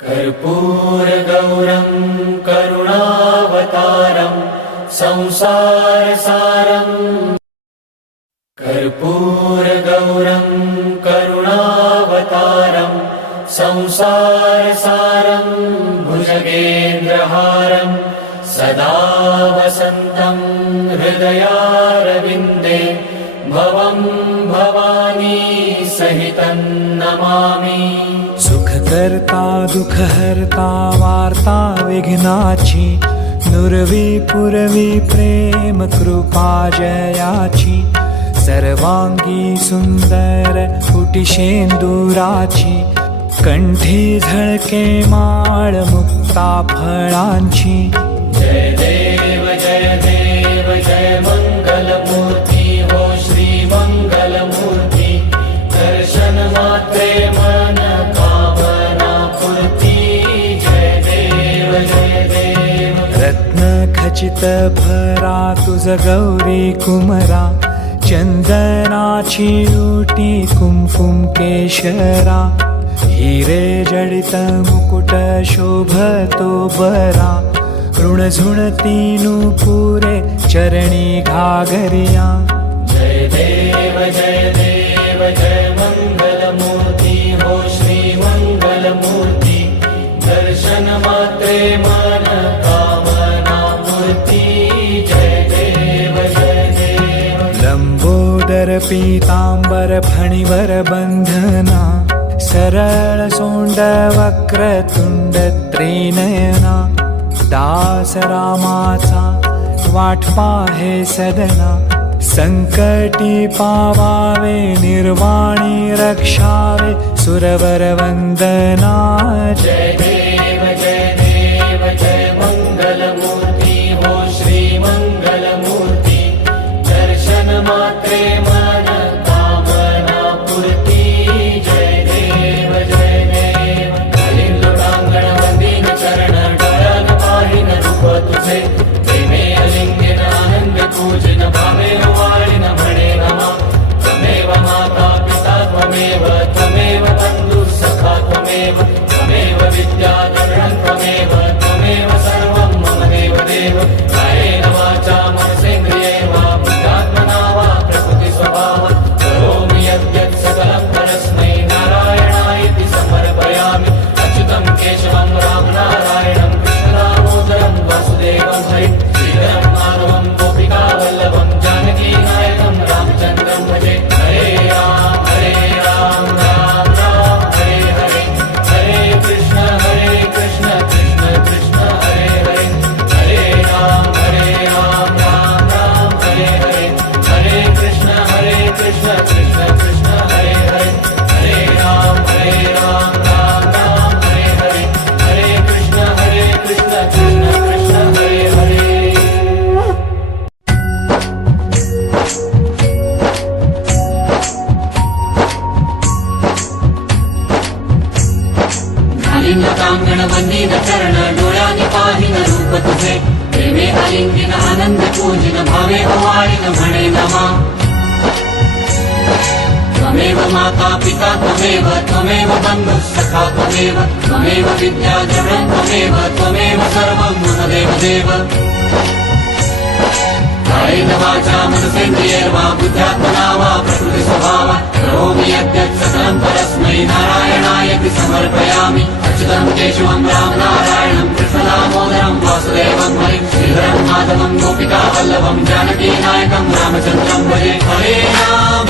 कर्पूरगौरं करुणावतारं संसारसारं कर्पूरगौरं करुणावतारं संसारसारं भुजगेन्द्रहारं सदा वसन्तं हृदयारविन्दे भवं भवानी सहितं नमामि। सुखकर्ता दुःखहर्ता वार्ता विघ्नाची नुरवी पुरवी प्रेम कृपा जयाची सर्वांगी सुंदर कुटिशेंदुराची कंठी झळके माळ मुक्ता फळांची। जय देव जय मंगलमूर्ती हो श्री मंगलमूर्ती दर्शन मात्रे मन कामना पूर्ती। जय देव रत्न खचित भरा तुझ गौरी कुमरा चंदनाची उटी कुमकुम केशरा हिरे जडित मुकुट शोभतो बरा ऋणझुणती नुपुरे चरणी घागरिया। जय देव जय मंगलमूर्ती हो श्री मंगलमूर्ती दर्शन मात्रे मन कामना पूर्ती। जय देव लंबोदर पीतांबर फणीवर बंधना सरळ सोंड वक्रतुंड त्रिनयना दास रामाचा वाट पाहे सदना संकटी पावावे निर्वाणी रक्षावे सुरवर वंदना। जय देव जय मंगलमूर्ती हो श्री मंगलमूर्ती दर्शन मात्रे मन कामना पूर्ती। जय देव कलिंदुडांगण वंदीन चरण डोळ्यान पाहिन रूप तुझे प्रेमे अलिंगन आनंद पूजन भावे वाळीन म्हणे नमा। त्वमेव माता पिता त्वमेव बंधु सखा त्वमेव विद्याधरणं त्वमेव सर्वं मम देव कायेन वाचा मनसेन्द्रिये वा बुद्ध्यात्मना वा प्रकृति स्वभावात् करोमि यद्यत् सकलं परस्मै नारायणायेति समर्पयामि। अच्युतं केशवं रामनारायणं कृष्णदामोदरं वासुदेवं हरिं श्रीधरं माधवं गोपिकावल्लभं जानकीनायकं रामचन्द्रं भजे। हरे राम राम राम हरे हरे हरे कृष्ण कृष्ण कृष्ण हरे हरे हरे राम राम राम हरे हरे हरे कृष्ण कृष्ण कृष्ण हरे हरे हरे राम राम राम हरे हरे हरे कृष्ण कृष्ण कृष्ण हरे हरे। घालिंगतांगण वंदीन चरण डोळ्यानी पाहिन रूप तुझे प्रेमे आलिंगन आनंद पूजन भावे ओवाळीन म्हणे नमा। त्वमेव माता पिता त्वमेव बंधु सखा त्वमेव विद्याधरणं त्वमेव सर्वं मम देव कायेन वाचा मनसेन्द्रिये वा बुद्ध्यात्मना वा प्रकृति स्वभावात् करोमि यद्यत् सकलं परस्मै नारायणायेति समर्पयामि। अच्युतं केशवं रामनारायणं कृष्णदामोदरं वासुदेवं हरिं श्रीधरं माधवं गोपिकावल्लभं जानकीनायकं रामचन्द्रं भजे। हरे राम